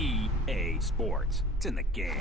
EA Sports. It's in the game.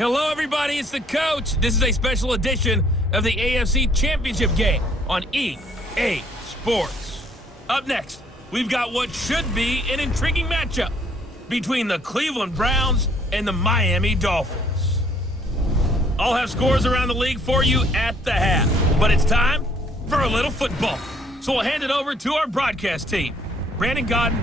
Hello, everybody. It's the coach. This is a special edition of the AFC Championship game on EA Sports. Up next, we've got what should be an intriguing matchup between the Cleveland Browns and the Miami Dolphins. I'll have scores around the league for you at the half. But it's time for a little football. So we'll hand it over to our broadcast team, Brandon Godden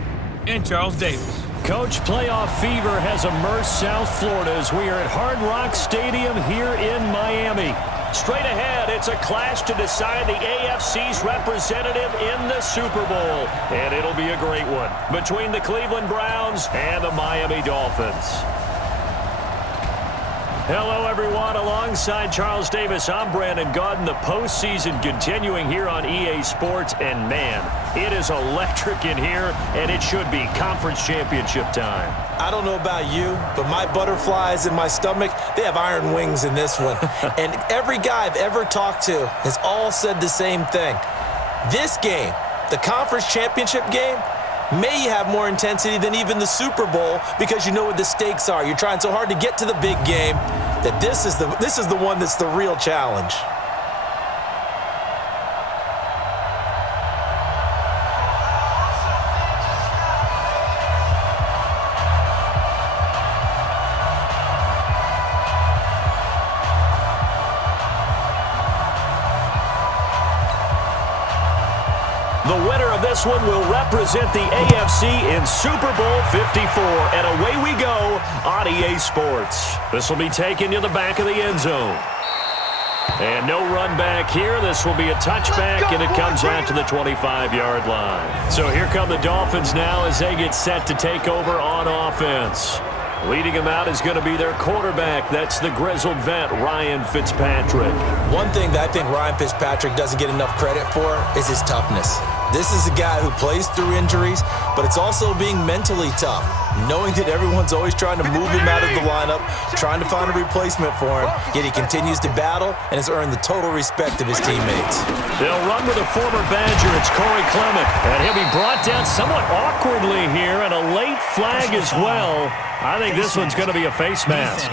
and Charles Davis. Coach, playoff fever has immersed South Florida as we are at Hard Rock Stadium here in Miami. Straight ahead, it's a clash to decide the AFC's representative in the Super Bowl. And it'll be a great one between the Cleveland Browns and the Miami Dolphins. Hello, everyone. Alongside Charles Davis, I'm Brandon Godden. The postseason continuing here on EA Sports. And, man, it is electric in here, and it should be conference championship time. I don't know about you, but my butterflies in my stomach, they have iron wings in this one. And every guy I've ever talked to has all said the same thing. This game, the conference championship game, may have more intensity than even the Super Bowl because you know what the stakes are. You're trying so hard to get to the big game that this is the one that's the real challenge. The winner of this one will represent the AFC in Super Bowl 54. And away we go on EA Sports. This will be taken to the back of the end zone. And no run back here. This will be a touchback, and it comes out to the 25-yard line. So here come the Dolphins now as they get set to take over on offense. Leading them out is going to be their quarterback. That's the grizzled vet, Ryan Fitzpatrick. One thing that I think Ryan Fitzpatrick doesn't get enough credit for is his toughness. This is a guy who plays through injuries, but it's also being mentally tough, knowing that everyone's always trying to move him out of the lineup, trying to find a replacement for him, yet he continues to battle and has earned the total respect of his teammates. They'll run with a former Badger. It's Corey Clement, and he'll be brought down somewhat awkwardly here, and a late flag as well. I think this one's going to be a face mask.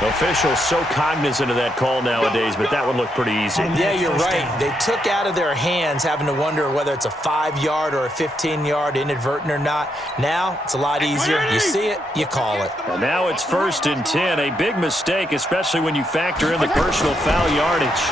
Officials so cognizant of that call nowadays, but that one looked pretty easy. Yeah, you're right. They took out of their hands having to wonder whether it's a 5-yard or a 15-yard, inadvertent or not. Now, it's a lot easier. You see it, you call it. And now it's 1st and 10. A big mistake, especially when you factor in the personal foul yardage.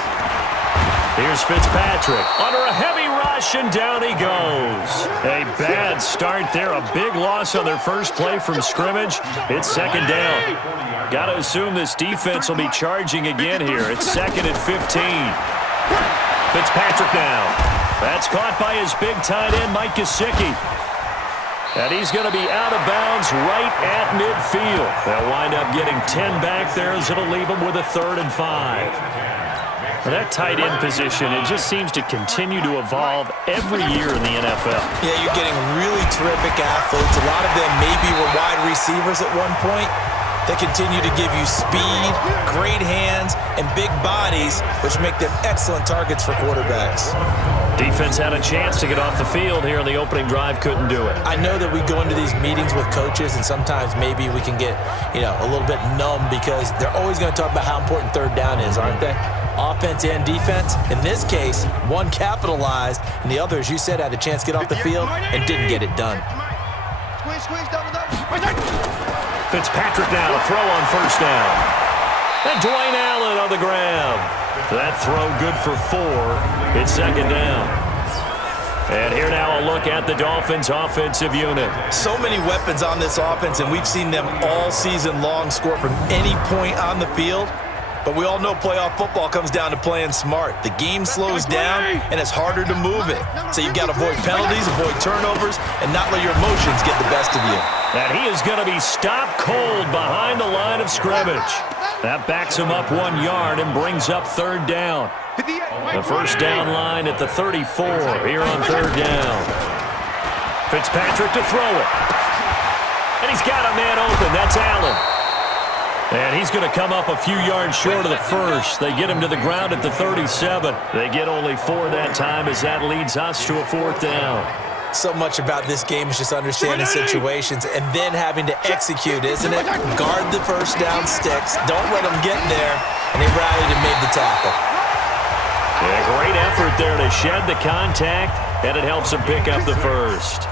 Here's Fitzpatrick under a heavy rush, and down he goes. A bad start there. A big loss on their first play from scrimmage. It's 2nd down. Got to assume this defense will be charging again here. It's 2nd and 15. Fitzpatrick now. That's caught by his big tight end, Mike Gesicki. And he's going to be out of bounds right at midfield. They'll wind up getting 10 back there as it'll leave them with a 3rd and 5. That tight end position, it just seems to continue to evolve every year in the NFL. Yeah, you're getting really terrific athletes. A lot of them maybe were wide receivers at one point. They continue to give you speed, great hands, and big bodies, which make them excellent targets for quarterbacks. Defense had a chance to get off the field here on the opening drive, couldn't do it. I know that we go into these meetings with coaches, and sometimes maybe we can get, a little bit numb because they're always going to talk about how important 3rd down is, aren't they? Offense and defense. In this case, one capitalized, and the other, as you said, had a chance to get off the field and didn't get it done. Fitzpatrick now to throw on 1st down. And Dwayne Allen on the grab. That throw good for 4. It's 2nd down. And here now a look at the Dolphins' offensive unit. So many weapons on this offense, and we've seen them all season long score from any point on the field. But we all know playoff football comes down to playing smart. The game slows down, and it's harder to move it. So you've got to avoid penalties, avoid turnovers, and not let your emotions get the best of you. And he is going to be stopped cold behind the line of scrimmage. That backs him up 1 yard and brings up 3rd down. The 1st down line at the 34 here on 3rd down. Fitzpatrick to throw it. And he's got a man open. That's Allen. And he's going to come up a few yards short of the first. They get him to the ground at the 37. They get only 4 that time as that leads us to a 4th down. So much about this game is just understanding situations and then having to execute, isn't it? Guard the 1st down sticks. Don't let them get there. And they rallied and made the tackle. Yeah, great effort there to shed the contact, and it helps them pick up the 1st.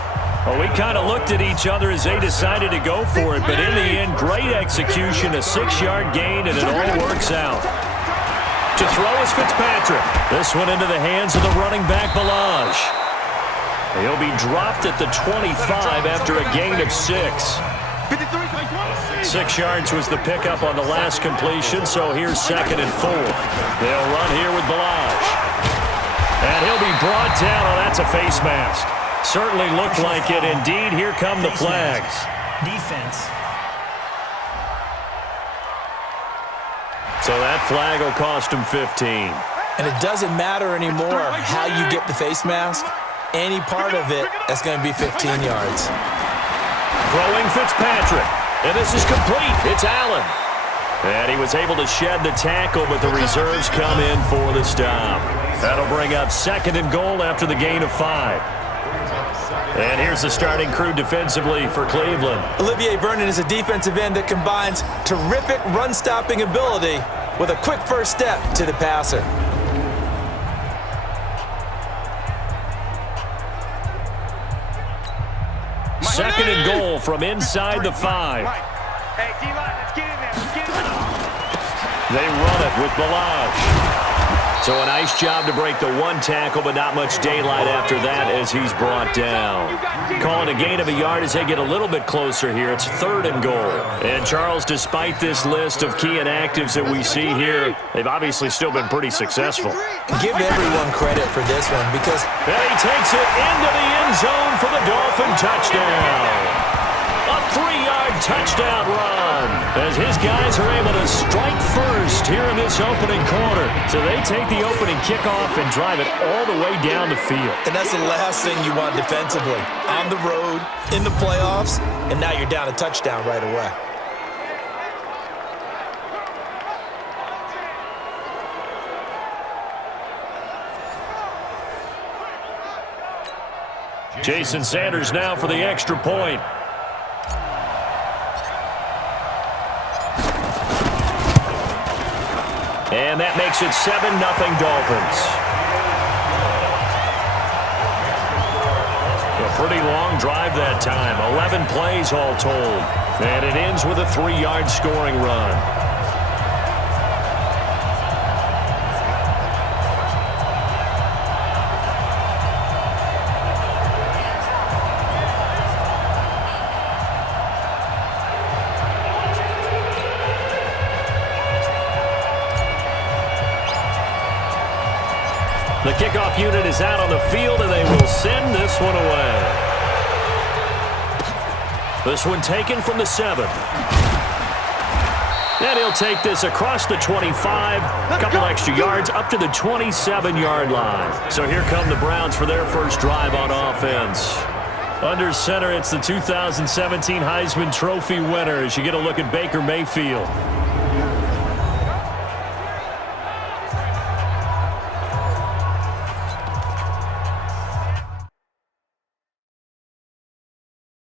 Well, we kind of looked at each other as they decided to go for it, but in the end, great execution, a 6-yard gain, and it all works out. To throw is Fitzpatrick. This one into the hands of the running back, Balaj. He'll be dropped at the 25 after a gain of 6. 6 yards was the pickup on the last completion, so here's 2nd and 4. They'll run here with Balaj. And he'll be brought down. Oh, that's a face mask. Certainly looked like it. Indeed, here come the flags. Defense. So that flag will cost him 15. And it doesn't matter anymore how you get the face mask. Any part of it, that's going to be 15 yards. Throwing Fitzpatrick. And this is complete. It's Allen. And he was able to shed the tackle, but the reserves come in for the stop. That'll bring up 2nd and goal after the gain of 5. And here's the starting crew defensively for Cleveland. Olivier Vernon is a defensive end that combines terrific run-stopping ability with a quick first step to the passer. Second and goal from inside the 5. Hey, D-line, let's get in there. Let's get in there. They run it with Balaj. So a nice job to break the 1 tackle, but not much daylight after that as he's brought down. Calling a gain of a yard as they get a little bit closer here. It's 3rd and goal. And Charles, despite this list of key inactives that we see here, they've obviously still been pretty successful. Give everyone credit for this one because And he takes it into the end zone for the Dolphin touchdown. A 3-yard touchdown run as his guys are able to strike first here in this opening quarter. So they take the opening kickoff and drive it all the way down the field. and that's the last thing you want defensively. On the road, in the playoffs, and now you're down a touchdown right away. Jason Sanders now for the extra point. And that makes it 7-0 Dolphins. A pretty long drive that time. 11 plays all told. And it ends with a 3-yard scoring run. The kickoff unit is out on the field, and they will send this one away. This one taken from the 7. And he'll take this across the 25, a couple extra yards up to the 27-yard line. So here come the Browns for their first drive on offense. Under center, it's the 2017 Heisman Trophy winner as you get a look at Baker Mayfield.